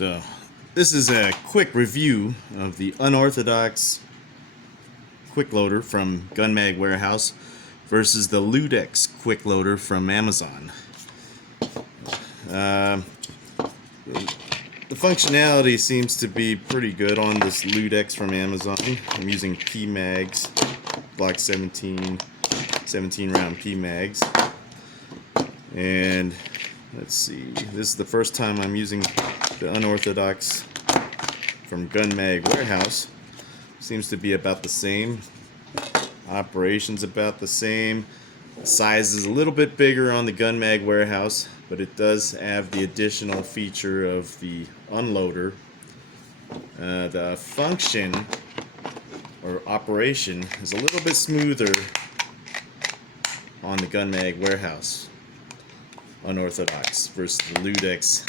So, this is a quick review of the Unorthodox quick loader from Gun Mag Warehouse versus the Ludex quick loader from Amazon. The functionality seems to be pretty good on this Ludex from Amazon. I'm using P-Mags, Glock 17 round P-Mags. And let's see, this is the first time I'm using the Unorthodox from Gun Mag Warehouse. Seems to be about the same. Operation's about the same. Size is a little bit bigger on the Gun Mag Warehouse, but it does have the additional feature of the unloader. The function or operation is a little bit smoother on the Gun Mag Warehouse Unorthodox versus the Ludex.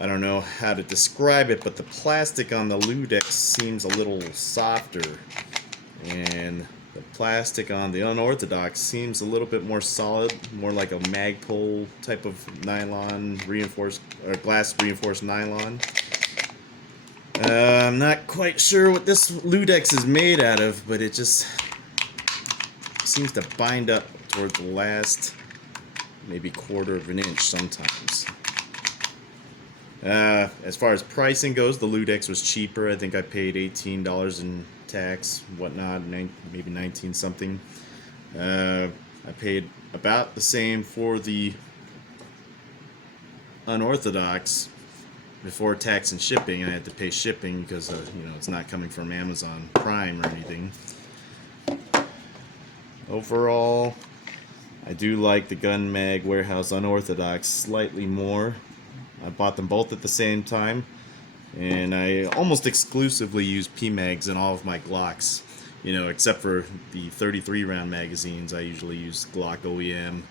I don't know how to describe it, but the plastic on the Ludex seems a little softer, and the plastic on the Unorthodox seems a little bit more solid, more like a Magpul type of nylon reinforced or glass reinforced nylon. I'm not quite sure what this Ludex is made out of, but it just seems to bind up towards the last maybe quarter of an inch sometimes. As far as pricing goes, the Ludex was cheaper. I think I paid $18 in tax, whatnot, maybe 19 something. I paid about the same for the Unorthodox before tax and shipping. I had to pay shipping because it's not coming from Amazon Prime or anything. Overall, I do like the Gun Mag Warehouse Unorthodox slightly more. I bought them both at the same time, and I almost exclusively use P-Mags in all of my Glocks, except for the 33 round magazines. I usually use Glock OEM,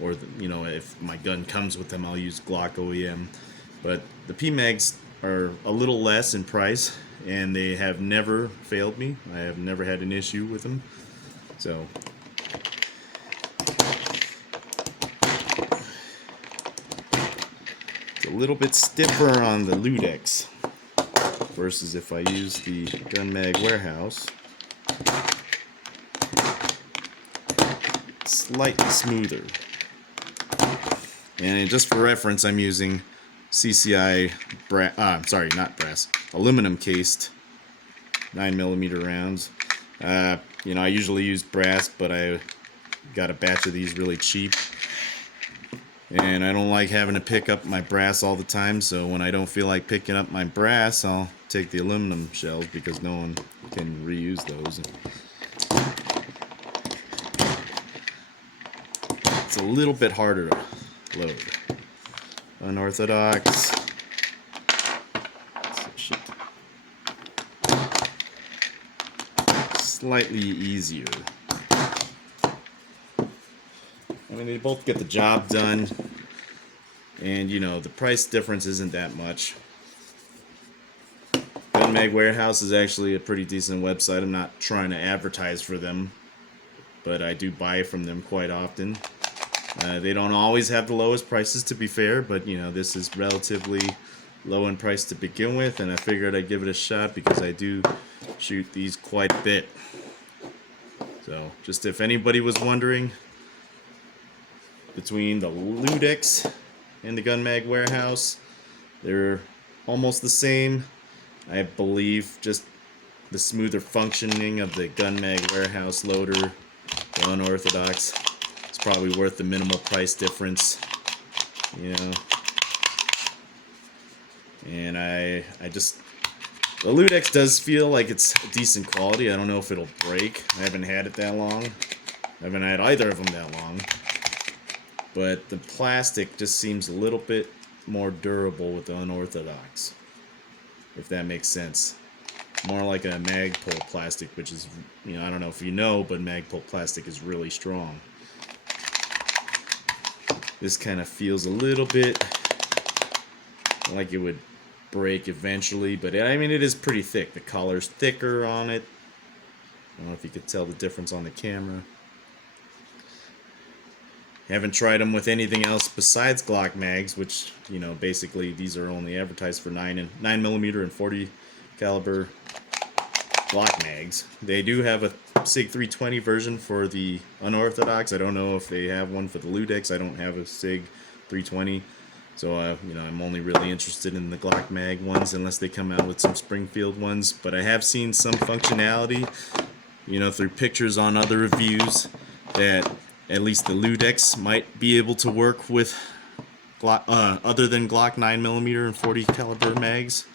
or if my gun comes with them, I'll use Glock OEM. But the P-Mags are a little less in price, and they have never failed me. I have never had an issue with them. So a little bit stiffer on the Ludex versus if I use the Gun Mag Warehouse. Slightly smoother. And just for reference, I'm using CCI aluminum cased 9mm rounds. I usually use brass, but I got a batch of these really cheap. And I don't like having to pick up my brass all the time, so when I don't feel like picking up my brass, I'll take the aluminum shells because no one can reuse those. It's a little bit harder to load. Unorthodox. Slightly easier. I mean, they both get the job done, and the price difference isn't that much. Gun Mag Warehouse is actually a pretty decent website. I'm not trying to advertise for them, but I do buy from them quite often. They don't always have the lowest prices, to be fair, but this is relatively low in price to begin with, and I figured I'd give it a shot because I do shoot these quite a bit. So, just if anybody was wondering, between the Ludex and the Gun Mag Warehouse, they're almost the same. I believe just the smoother functioning of the Gun Mag Warehouse loader, the Unorthodox, is probably worth the minimal price difference. And the Ludex does feel like it's decent quality. I don't know if it'll break. I haven't had it that long. I haven't had either of them that long. But the plastic just seems a little bit more durable with the Unorthodox, if that makes sense. More like a Magpul plastic, which is, I don't know if you know, but Magpul plastic is really strong. This kind of feels a little bit like it would break eventually, but it is pretty thick. The color's thicker on it. I don't know if you could tell the difference on the camera. Haven't tried them with anything else besides Glock mags, which, you know, basically these are only advertised for 9mm and 40 caliber Glock mags. They do have a SIG 320 version for the Unorthodox. I don't know if they have one for the Ludex. I don't have a SIG 320. So, you know, I'm only really interested in the Glock mag ones unless they come out with some Springfield ones. But I have seen some functionality, you know, through pictures on other reviews that at least the Ludex might be able to work with Glock, other than Glock 9mm and 40 caliber mags.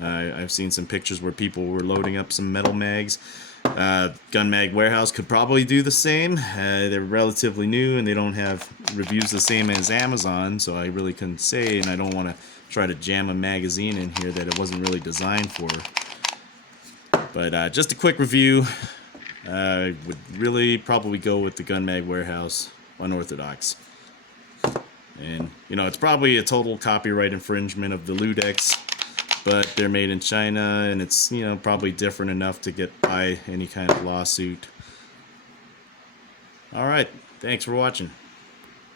I've seen some pictures where people were loading up some metal mags. Gun Mag Warehouse could probably do the same. They're relatively new and they don't have reviews the same as Amazon, so I really couldn't say, and I don't want to try to jam a magazine in here that it wasn't really designed for. But just a quick review. I would really probably go with the Gun Mag Warehouse Unorthodox. And, you know, it's probably a total copyright infringement of the Ludex, but they're made in China, and it's, you know, probably different enough to get by any kind of lawsuit. Alright, thanks for watching.